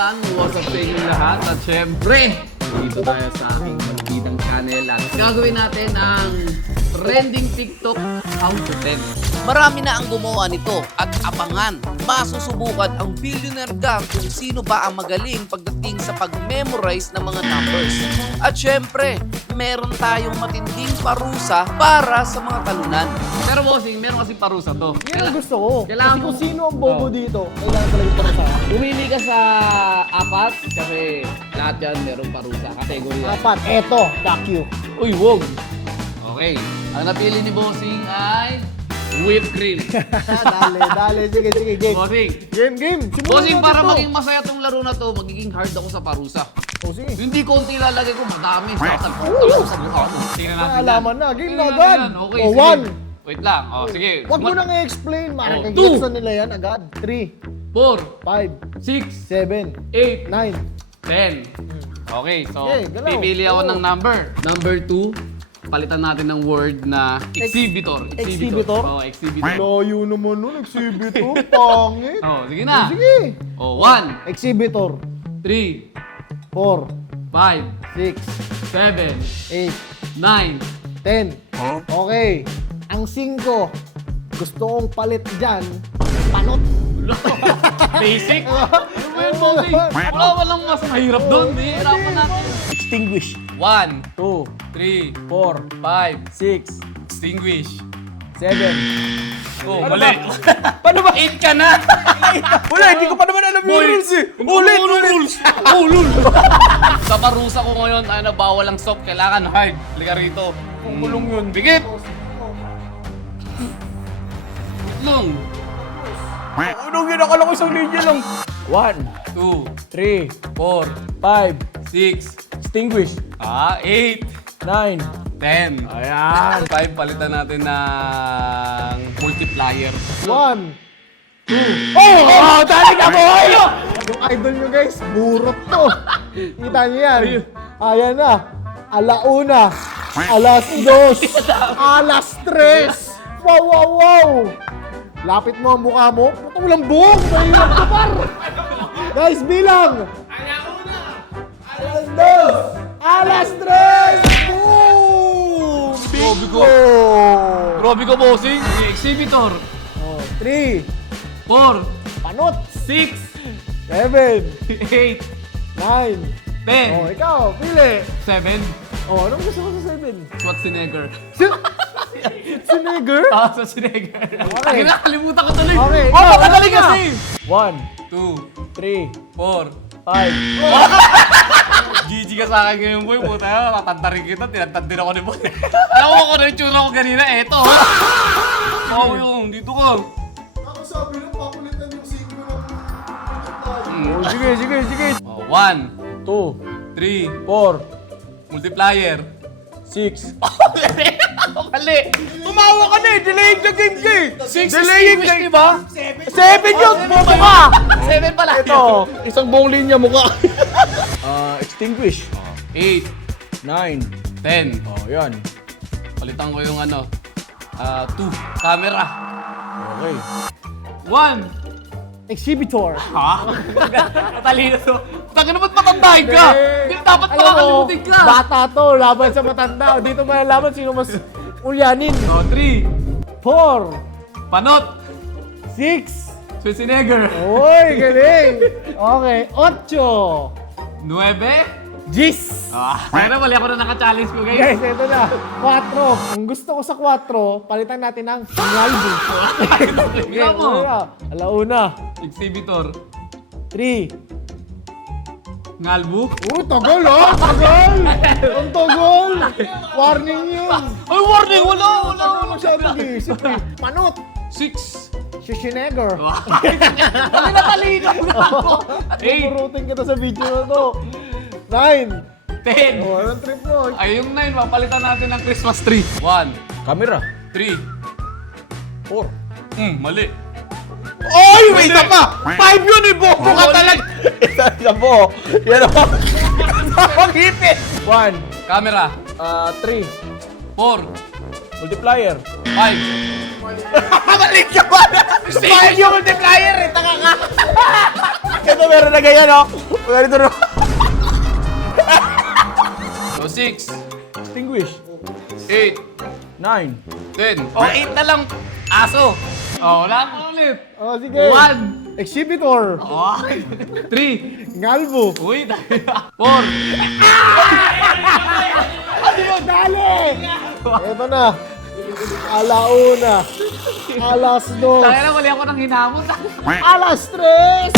yan? What's up sa inyong lahat? At syempre, dito tayo sa aking magkitang channel at gagawin natin ang trending TikTok How to 10. Marami na ang gumawa nito at abangan. Masusubukan ang Billionaire Gang kung sino ba ang magaling pagdating sa pag-memorize ng mga numbers. At syempre, meron tayong matinding parusa para sa mga talunan. Pero bossing, meron kasi parusa to. Yan ang gusto ko. Kailangan Kasi kung mo- sino ang bobo dito, kailangan talaga para sa akin. Pumili ka sa apat kasi lahat yan meron parusa. Category yan. Apat, eto, Q. Uy, wog! Okay, ang napili ni bossing ay whipped cream. Dale, sige, game. Bossing, Game. Simulan bossing natin para to. maging masaya tong laro na to, magiging hard ako sa parusa. Oh, sige. Hindi konti lalagay ko, madami. Sasagpag sa mukha mo. Tingnan natin yan. Alaman na, game Tingnan na natin agad. yan. Okay, Oh, sige. one. Wait lang. Oh, sige. Huwag mo nang i-explain, Oh, Marang two. gets na nila yan agad. 3, 4, 5, 6, 7, 8, 9. 10. Okay, so Okay, galaw. pipili ako Go. ng number. Number 2, palitan natin ng word na exhibitor. Exhibitor? Oh, exhibitor. Layo naman nun, exhibitor. Pangit. Oh, sige na. Sige. Oh, 1, Exhibitor. 3, 4, 5, 6, 7, 8, 9. 10. Okay. Ang 5, gusto kong palit dyan, panot. Basic? Ano ba yun, bossing? Walang mas mahirap doon. Hihirapan natin. Extinguish. 1, 2, 3, 4, 5, 6, extinguish. 7. Oh, Ano mali. Paano ba? 8 ka na! Wala, hindi ko pa naman alam yung rules eh. Ulit. rules! Oh, lul! Sa parusa ko ngayon, ano, bawal ang soft. Kailangan hard. Liga rito. Kulong yun. Bigit! Itlong. Anong yun? Akala ko isang linya lang. 1, 2, 3, 4, 5, 6, extinguish. 8, 9. 10. Ayan. 5, palitan natin ng multiplier. 1, 2. Oh! Dali ka mo! Yung idol nyo guys, burot to. Kita nyo yan. Ayan na. Alauna. Alas 2. Alas 3. Wow. Lapit mo ang mukha mo. Putong lang buhok. Mahirap ka par. Guys, bilang. Alas 2. Alas 3. Boom! Grabe ko. Bingo! Grabe ka, bossing. Exhibitor. Oh, 3. 4, Panot. 6, 7. 8, 9. 10, Oh, ikaw, pili. 7. Oh, anong gusto mo sa 7? Schwarzenegger. Schwarzenegger? Ah, Schwarzenegger. Okay. Ay, nakalimutan ko tuloy. Okay. Oh, Ikaw, madali ano kasi. 1, 2, 3, 4. 5. GG ka sa akin ngayon, boy. Puta na, tatanda rin kita. Tinatad din ako ni boy. Alam mo kung ano yung tsura ko kanina. Eto. Oo, yung. Dito ka. Ako sabi na pakulitan yung signo ng... Oh, sige. 1, 2, 3, 4, multiplier. 6. Mali. Tumawa ka na eh! Delaying the game ka eh! 6 Delaying distinguished, the... di ba? 7 yun! Bobo ka! 7 pala. Ito, isang buong linya mukha. Extinguish. 8, 9. 10. Oh, yan. Palitan ko yung ano. 2. Camera. Okay. 1. Exhibitor. Ha? Matalino to. Tangin naman matandahin ka. Hindi dapat Alam mo, makakalimutin ka. bata to, laban sa matanda. Dito malalaman sino mas ulyanin. 3. 4, Panot. 6. Schwarzenegger. Uy, galing. Okay, 8. 9. Gis. Pero mali ako na naka-challenge ko, guys. Guys, ito na. 4. Ang gusto ko sa 4, palitan natin ng Ngaldo. Tingnan mo. Alauna. Exhibitor. 3. Ngalbu. Tagal ah! Tagal! Ang tagal! Warning yun! Ay, warning! Wala! Ano masyadong gisip eh. Manot! 6. Schwarzenegger! Ano na talino na ako? 8. Purutin kita sa video na to. 9. 10. Oh, anong trip mo? Ay, yung 9, papalitan natin ng Christmas tree. 1, Camera. 3. 4. Mali. Oy! May isa pa! 5 yun eh! Bobo ka talaga! Isa po! Yan o! Pag-hipit! 1. Camera. 3. 4. Multiplier. 5. Malik ka ba? 5 yung multiplier eh! Taka ka! Ito meron na ganyan o! Ganito na. So, 6, Extinguish. 8, 9. 10. O, 8 na lang. Aso. Oh, wala pa ulit. Oh, sige. 1, Exhibitor. 3, Ngalbo. uy, 4, Dali! Ito na. Alauna. Alas 2. Tangina na, mali ako nang hinamon. Alas 3!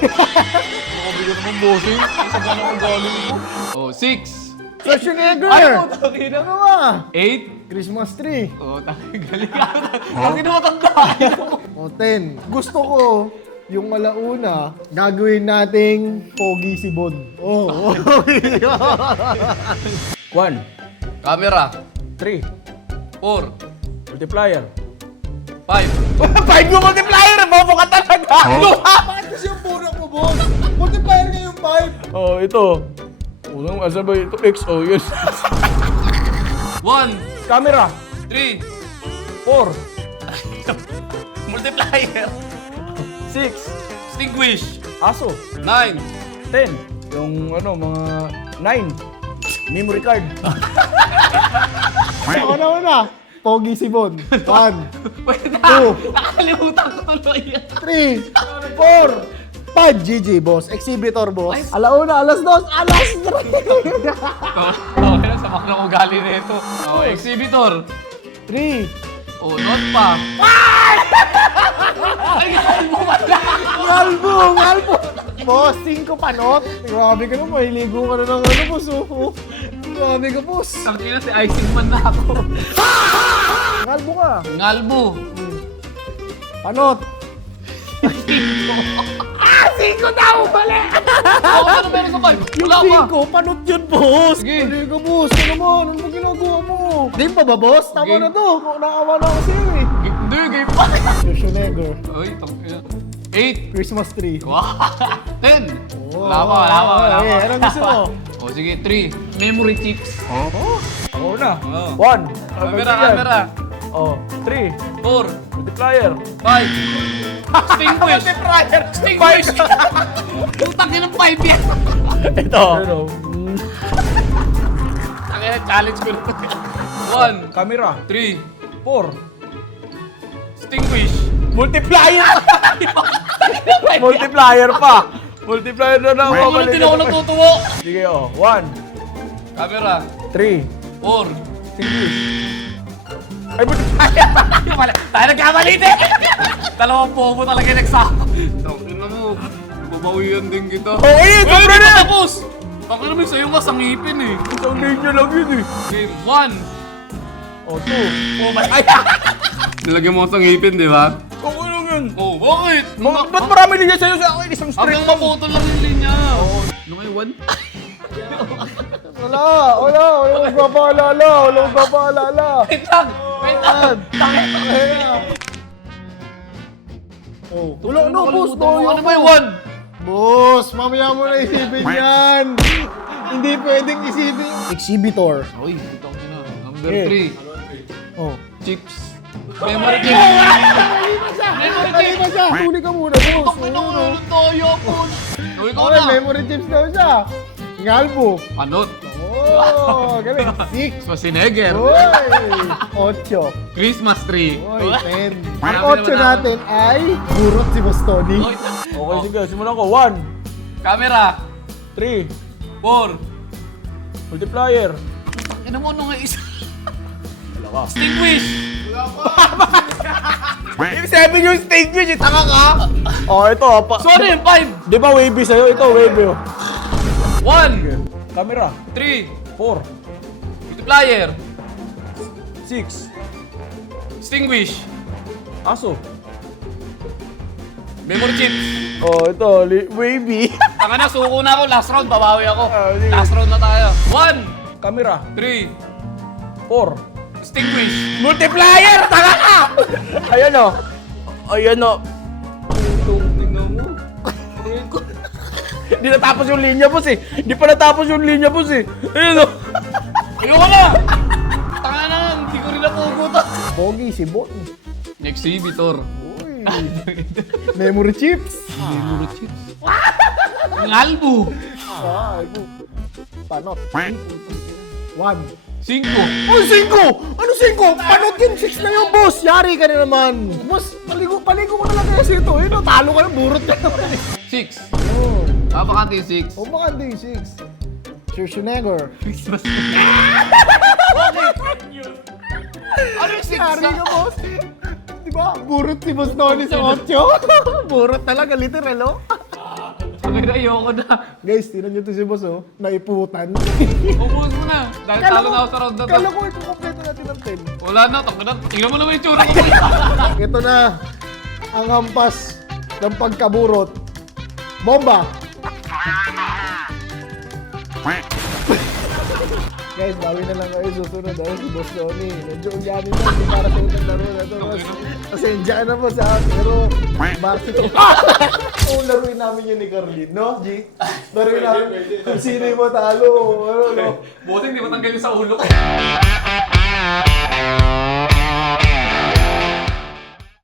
Nakabigyan naman bossing. Isa ka naman galing mo. Oh, 6, Sa Schneeger! Ay, mo, tangina. Ano ba? 8, Christmas tree. oh, tangina, galing ako. Tangina mo tandaan. O 10. Gusto ko yung alauna, gagawin nating pogi si Bon. Oh, okay. 1, Camera. 3, 4, multiplier. 5. 5 yung multiplier! Bobo ka talaga! Bakit kasi yung burok mo, Bon? Multiplier niya yung 5. Oh, ito. Unang asa ba ito? XO yun. 1, Camera. 3, 4, multiplier. 6, Extinguish. aso. 9, 10. Yung ano, mga 9. Memory card. Una. Pogi si Bon. 1, Wait na, 2, nakakalimutan ko tuloy yan. 3, 4, 5. GG, boss. Exhibitor, boss. Alauna, alas 2, alas 3. Okay lang, sama ko ng ugali na ito. Oh, exhibitor. 3. Oh, not pa. Ay, galing mo pala. Ngalbo! Boss, 5 panot. Grabe ka naman, mahiligo ka na ng ano, boss. Oh. Grabe ka, boss. Tangina, si icing man na ako. Ngalbo ka. Ngalbo. Panot. 5 daw, mali! Ako ano meron sa 5? Yung Wala pa. 5, panot yun, boss. Sige. Mali ka, boss. Ano naman? Ano ba ginagawa mo? Di pa ba, boss? Tama Game. na to. Nakawa na kasi eh. Hindi, game pa. Schneeger. Ay, tangina. 8. Christmas tree. Wow. 10. Oh. Wala pa. Eh, anong gusto mo? O sige, 3. Memory chips. Oo na. Oh. 1. Camera. Oh, 3. 4, Multiplier. 5. Extinguish. Extinguish. Putang ina ng 5 yan. Ito. Tangina, challenge ko na. 1, Camera. 3, 4. extinguish. Multiplier! Multiplier pa. Multiplier na lang. Ano na din ako natutuwa? Sige, oh. 1, Camera. 3. 4, Ay, multiplier! Tayo nagkamali din. Dalawang bobo talaga yung nagsama. Tangina mo. Babawian din kita. Oh, ayun! Uy, Sobra hindi na! pa tapos! Tangina mo sa'yo nga sangipin eh. Isang linya lang yun eh. Game 1. Oh, 2. Oh my Ay! Nilagyan mo sa ngipin, di ba? Kung ano yun? Oh, bakit? Ba't marami linya sa'yo sa akin? Isang straight Hanggang lang. maputo lang yung linya. Ano kayo, 1? Wala magpapaalala. Wala magpapaalala. Wait lang. Oh, wala na, boss. Ano ba yung 1? Boss, mamaya mo na isipin yan. Hindi pwedeng isipin. Exhibitor. Uy, itong na. Number Eh. 3. Oh. Chips. Memory chips. Dali pa siya. Huli ka muna, boss. Ano tayo po? Uy, ikaw Okay, na. memory tips daw siya. Ngalbo. Panot. Oh, galing. 6. Schwarzenegger. Oy, 8. Christmas tree. Oy, 10. Ang Marami 8 naman natin ay burot si Bostoni. Uy, Okay, sige. Simulan ko. 1, Camera. 3. 4. Multiplier. Ano mo nung isa? Extinguish. Yung 7 yung extinguish. Tanga ka. Oh, ito. So ano yung 5? Di ba wavy sa'yo? Ito, wavy. 1, Camera. 3, 4. multiplier. 6. Extinguish. Aso. Memory chips. Oh, ito. Wavy. Tanga na, suko na ako. Last round, babawi ako. Sige. Last round na tayo. 1, Camera. 3, 4. extinguish. Multiplier! Tanga ka! Ayan o. Ayan o. tingnan mo. Hindi natapos yung linya, boss eh. Hindi pa natapos yung linya, boss eh. Ayan o. Ayoko na! Tanga na, hindi ko rin napugutan. Pogi si Bon. Exhibitor. Uy. Memory chips. Memory chips. Ngalbo. Ay, po. Panot. 1. 5. Oh, 5! Ano 5? Panot yun, 6 na yung boss! Yari ka na naman! Boss, paligo ko na lang kasi ito. Yun, talo ka ng burot ka naman. 6. Oh, Bakante 6. oh baka hindi 6. Schwarzenegger. Christmas. Ano yung 6? Yari ka, boss. Diba? Burot si Boss Tony sa 8. Burot talaga, literal, oh. Sabi na, ayoko na. Guys, tinan nyo to si Boss, oh. Naiputan. Ubus mo na. Dahil talo na ako sa round na to. Kala ko ito kompleto natin ng 10. Wala na, takbo na. Tingnan mo naman yung tsura ko. Ito na ang hampas ng pagkaburot. Bomba! Guys, bawi na lang kayo susunod dahil si Boss Tony. Medyo ugyanin na, hindi para sa itong laro na ito. Pasensya ka na po sa akin, pero bakit ito? Oo, laruin namin yun ni Carlin, no, G? Laruin namin kung sino yung matalo. Ano, no? Buting di matanggal yung sa ulo ko.